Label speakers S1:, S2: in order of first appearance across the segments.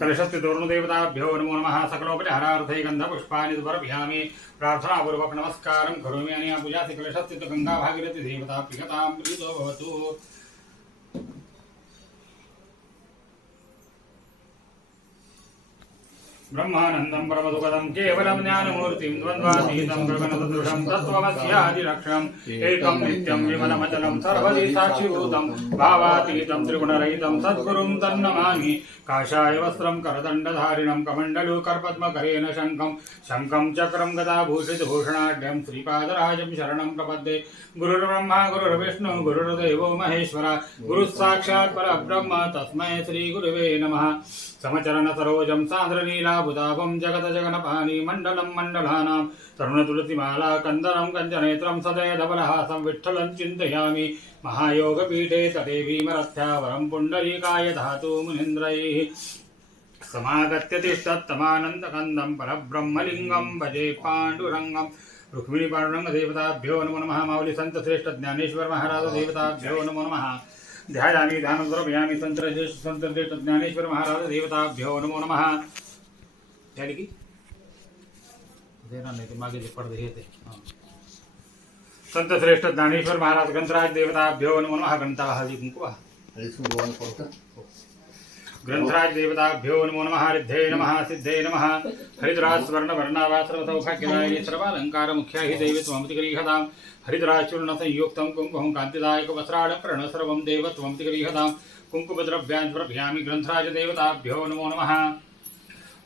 S1: कलशस्थितोर्णदेवताभ्यो नमो नमः। सकलोपरिहरार्थे गन्धपुष्पाणि समर्पयामि प्रार्थनापूर्वक नमस्कारं करोमि। अनया पूजासि कलशस्त गंगा भागीरथी देवता प्रियतां प्रीतो भवतु। బ్రహ్మానందం పరమసుఖదం కేవలం జ్ఞానమూర్తిం ద్వంద్వాతీతం ప్రగణదృఢం తత్వమస్యాదిరక్షం ఏకం నిత్యం విమలమచలం సర్వది సాక్షిభూతం భావాతీతం త్రిగుణరహితం సద్గురుం తన్నమామి కాషాయ వస్త్రం కరదండధారిణం కమండలు కర్పద్మకరేణ శంఖం శంఖం చక్రం గదాభూషిత భూషణాఢ్యం శ్రీపాదరాజం శరణం ప్రపద్దే గురుర్బ్రహ్మ గురుర్విష్ణు గురుర్దేవో మహేశ్వర గురుస్సాక్షాత్ పరబ్రహ్మ తస్మై శ్రీ గురువే నమ సమచరణ సరోజం సాంద్రనీలా जगतजगनपानि मण्डलं मण्डलानां तरुणतुलसीमाला कन्दरं कञ्चनेत्रं सदयधवलहासं विठ्ठलं चिन्तयामि। महायोगपीठे तटे भीमरथ्या वरं पुण्डरीकाय धातु मुनीन्द्रैः समागत्य तिष्ठत्तमानन्दकन्दं परब्रह्मलिङ्गं भजे पाण्डुरङ्गं। रुक्मिणीपाण्डुरङ्गदेवताभ्यो नमो नमः। मावली सन्तश्रेष्ठ ज्ञानेश्वर महाराज देवताभ्यो नमो नमः। ध्यायामि ध्यानं द्रव्यामि सन्तश्रेष्ठ सन्तश्रेष्ठ ज्ञानेश्वर महाराज देवताभ्यो नमो नमः। त्याडिकी देणार नाही ते मागे जे पडदे हे ते हाँ. संत श्रेष्ठ ज्ञानेश्वर महाराज ग्रंथराज देवताभ्यो नमो नमः ग्रंथाला हळदी कुंकू वाहा. ग्रंथराज देवताभ्यो नमो नमः रिद्धे नमः सिद्धे नमः। हरिद्राज स्वर्ण वर्णावाश्रम सौभाग्यदायिनी सर्वालंकार मुख्या हि दैवी त्वमतिगरीहतां हरिद्राज चूर्ण संयुक्तं कुङ्कुमं कान्तिदायक वस्त्राण प्रण सर्वं देव त्वमतिगरीहतां कुङ्कुमद्रव्यान् प्रभयामि ग्रंथराज देवताभ्यो नमो नमः।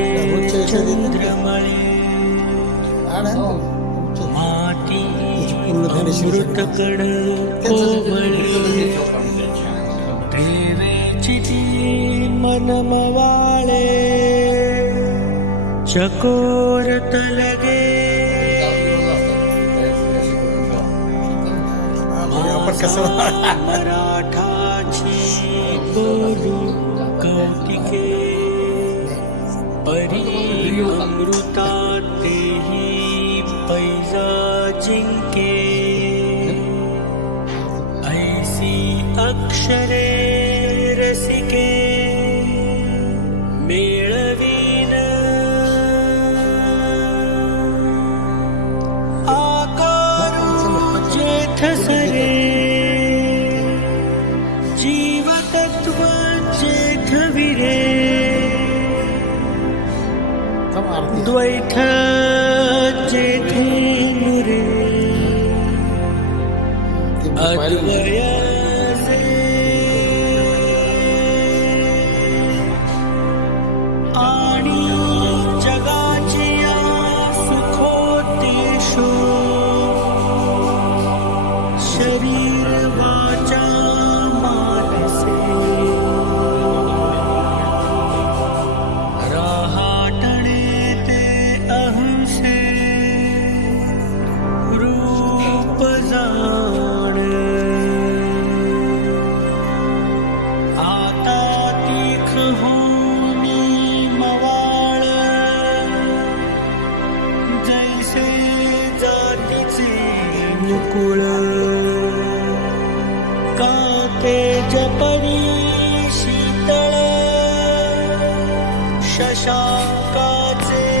S2: छिये चंद्रमळे माती अमृतकड कोमळे देवेची ती मनमवाळे चकोर तलगे मराठाची बोलू अमृता तेही पैजा जिंके ऐसी अक्षरे द्वैठाचे धूरे। अद्वया বিশ্বাস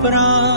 S2: prazer.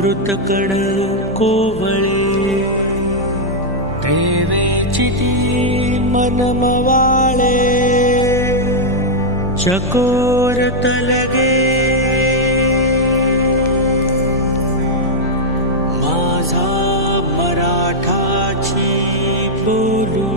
S2: अमृत कडल कोवळे. देवेची ती मनमवाळे. चकोरत लगे माझा मराठाची बोलू.